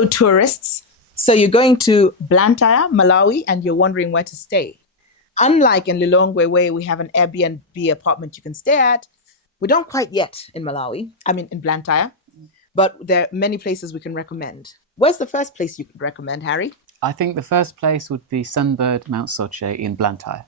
Hello, tourists. So you're going to Blantyre, Malawi, and you're wondering where to stay. Unlike in Lilongwe, where we have an Airbnb apartment you can stay at, we don't quite yet in Malawi. I mean, in Blantyre, but there are many places we can recommend. Where's the first place you could recommend, Harry? I think the first place would be Sunbird, Mount Soche in Blantyre.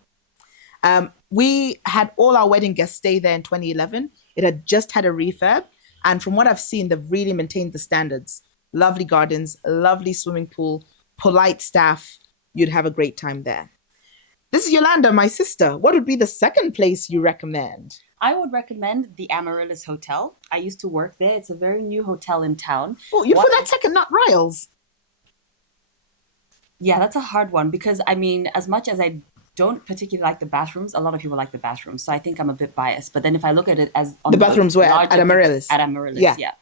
We had all our wedding guests stay there in 2011. It had just had a refurb. And from what I've seen, they've really maintained the standards. Lovely gardens, lovely swimming pool, polite staff. You'd have a great time there. This is Yolanda, my sister. What would be the second place you recommend? I would recommend the Amaryllis Hotel. I used to work there. It's a very new hotel in town. Oh, you put that second, not Ryall's. Yeah, that's a hard one because, I mean, as much as I don't particularly like the bathrooms, a lot of people like the bathrooms. So I think I'm a bit biased. But then if I look at it as... on the bathrooms were at Amaryllis? At Amaryllis, yeah.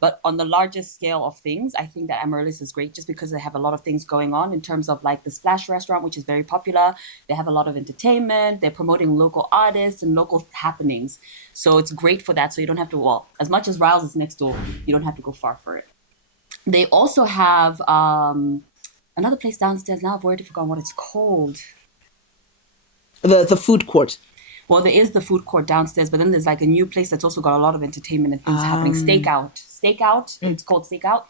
But on the largest scale of things, I think that Amaryllis is great just because they have a lot of things going on in terms of like the Splash restaurant, which is very popular. They have a lot of entertainment. They're promoting local artists and local happenings. So it's great for that. So you don't have to, well, as much as Ryall's is next door, you don't have to go far for it. They also have another place downstairs. Now I've already forgotten what it's called. The food court. Well, there is the food court downstairs, but then there's like a new place that's also got a lot of entertainment and things happening. Stakeout. It's called Stakeout.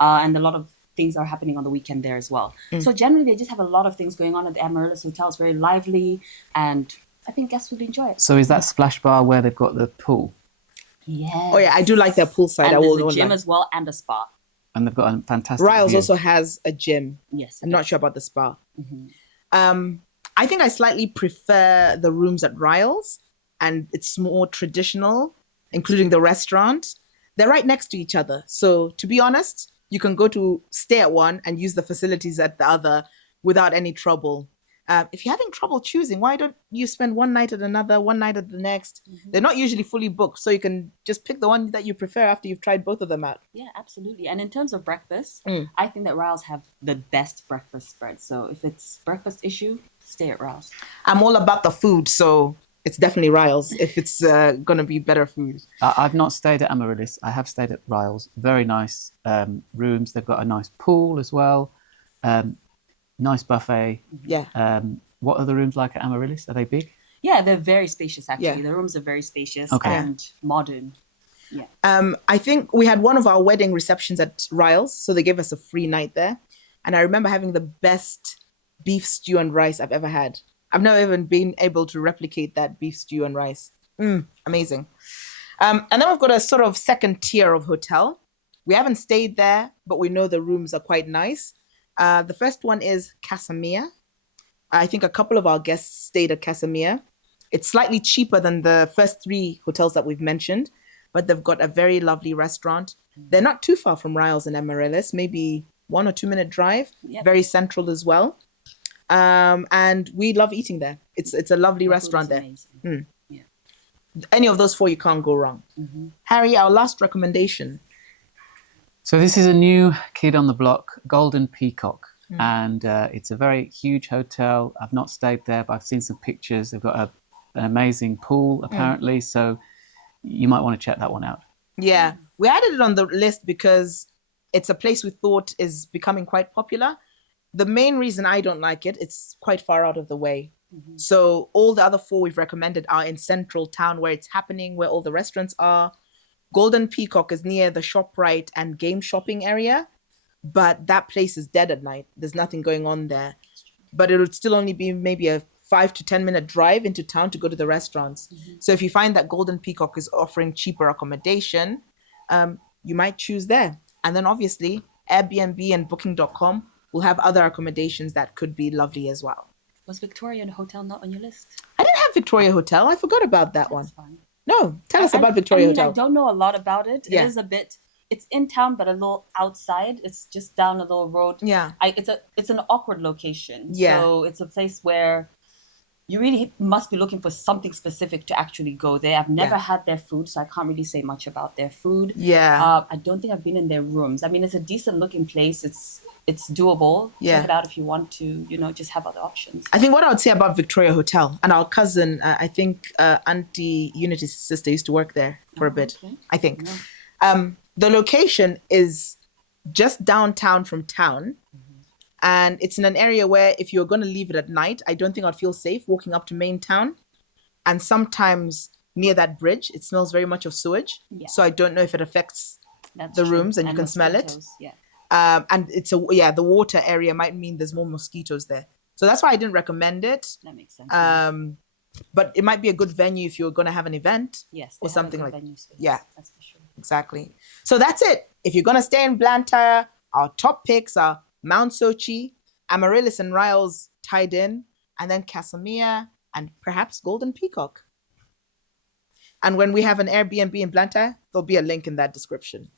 And a lot of things are happening on the weekend there as well. So generally, they just have a lot of things going on at the Amaryllis Hotel. It's very lively, and I think guests would enjoy it. So is that Splash Bar where they've got the pool? Yes. Oh, yeah, I do like their poolside. And there's a gym as well and a spa. And they've got a fantastic Ryall's view. also has a gym. Yes. I'm not sure about the spa. I think I slightly prefer the rooms at Ryall's, and it's more traditional, including the restaurant. They're right next to each other. So to be honest, you can go to stay at one and use the facilities at the other without any trouble. If you're having trouble choosing, why don't you spend one night at another, one night at the next? They're not usually fully booked, so you can just pick the one that you prefer after you've tried both of them out. Yeah, absolutely. And in terms of breakfast, I think that Ryall's have the best breakfast spread. So if it's breakfast issue, stay at Ryall's. I'm all about the food, so it's definitely Ryall's if it's going to be better food. I've not stayed at Amaryllis. I have stayed at Ryall's. Very nice rooms. They've got a nice pool as well. Nice buffet. Yeah. What are the rooms like at Amaryllis? Are they big? Yeah, they're very spacious, actually. Yeah. The rooms are very spacious Okay. and modern. Yeah. I think we had one of our wedding receptions at Ryall's, so they gave us a free night there. And I remember having the best beef stew and rice I've ever had. I've never even been able to replicate that beef stew and rice. Amazing. And then we've got a sort of second tier of hotel. We haven't stayed there, but we know the rooms are quite nice. The first one is Casa Mia. I think a couple of our guests stayed at Casa Mia. It's slightly cheaper than the first three hotels that we've mentioned, but they've got a very lovely restaurant. They're not too far from Ryall's and Amaryllis, maybe 1 or 2 minute drive. Yep. Very central as well. And we love eating there. It's a lovely restaurant there. Yeah. Any of those four, you can't go wrong. Harry, our last recommendation. So this is a new kid on the block, Golden Peacock. And it's a very huge hotel. I've not stayed there, but I've seen some pictures. They've got an amazing pool, apparently. So you might want to check that one out. Yeah, we added it on the list because it's a place we thought is becoming quite popular. The main reason I don't like it, it's quite far out of the way. So all the other four we've recommended are in central town where it's happening, where all the restaurants are. Golden Peacock is near the ShopRite and game shopping area, but that place is dead at night. There's nothing going on there. But it would still only be maybe a 5 to 10 minute drive into town to go to the restaurants. So if you find that Golden Peacock is offering cheaper accommodation, you might choose there. And then obviously Airbnb and Booking.com will have other accommodations that could be lovely as well. Was Victoria Hotel not on your list? I didn't have Victoria Hotel. I forgot about that one. That's fine. No, tell us about Victoria Hotel. I don't know a lot about it. Yeah. It is a bit, it's in town, but a little outside. It's just down a little road. Yeah. It's an awkward location. Yeah. So it's a place where you really must be looking for something specific to actually go there. I've never had their food, so I can't really say much about their food. Yeah. I don't think I've been in their rooms. I mean, it's a decent looking place. It's doable. Yeah. Check it out if you want to, just have other options. I think what I would say about Victoria Hotel, and our cousin, I think Auntie Unity's sister used to work there for a bit, Okay. I think. No. The location is just downtown from town. And it's in an area where if you're going to leave it at night, I don't think I'd feel safe walking up to main town. And sometimes near that bridge, it smells very much of sewage. Yeah. So I don't know if it affects That's the true. rooms and you can smell it. mosquitoes, Yeah. And the water area might mean there's more mosquitoes there. So that's why I didn't recommend it. That makes sense. But it might be a good venue if you're going to have an event. Yes. or they have a something good like- venue space, yeah. That's for sure. Exactly. So that's it. If you're going to stay in Blantyre, our top picks are Mount Soche, Amaryllis and Ryall's tied in, and then Casa Mia and perhaps Golden Peacock. And when we have an Airbnb in Blantyre, there'll be a link in that description.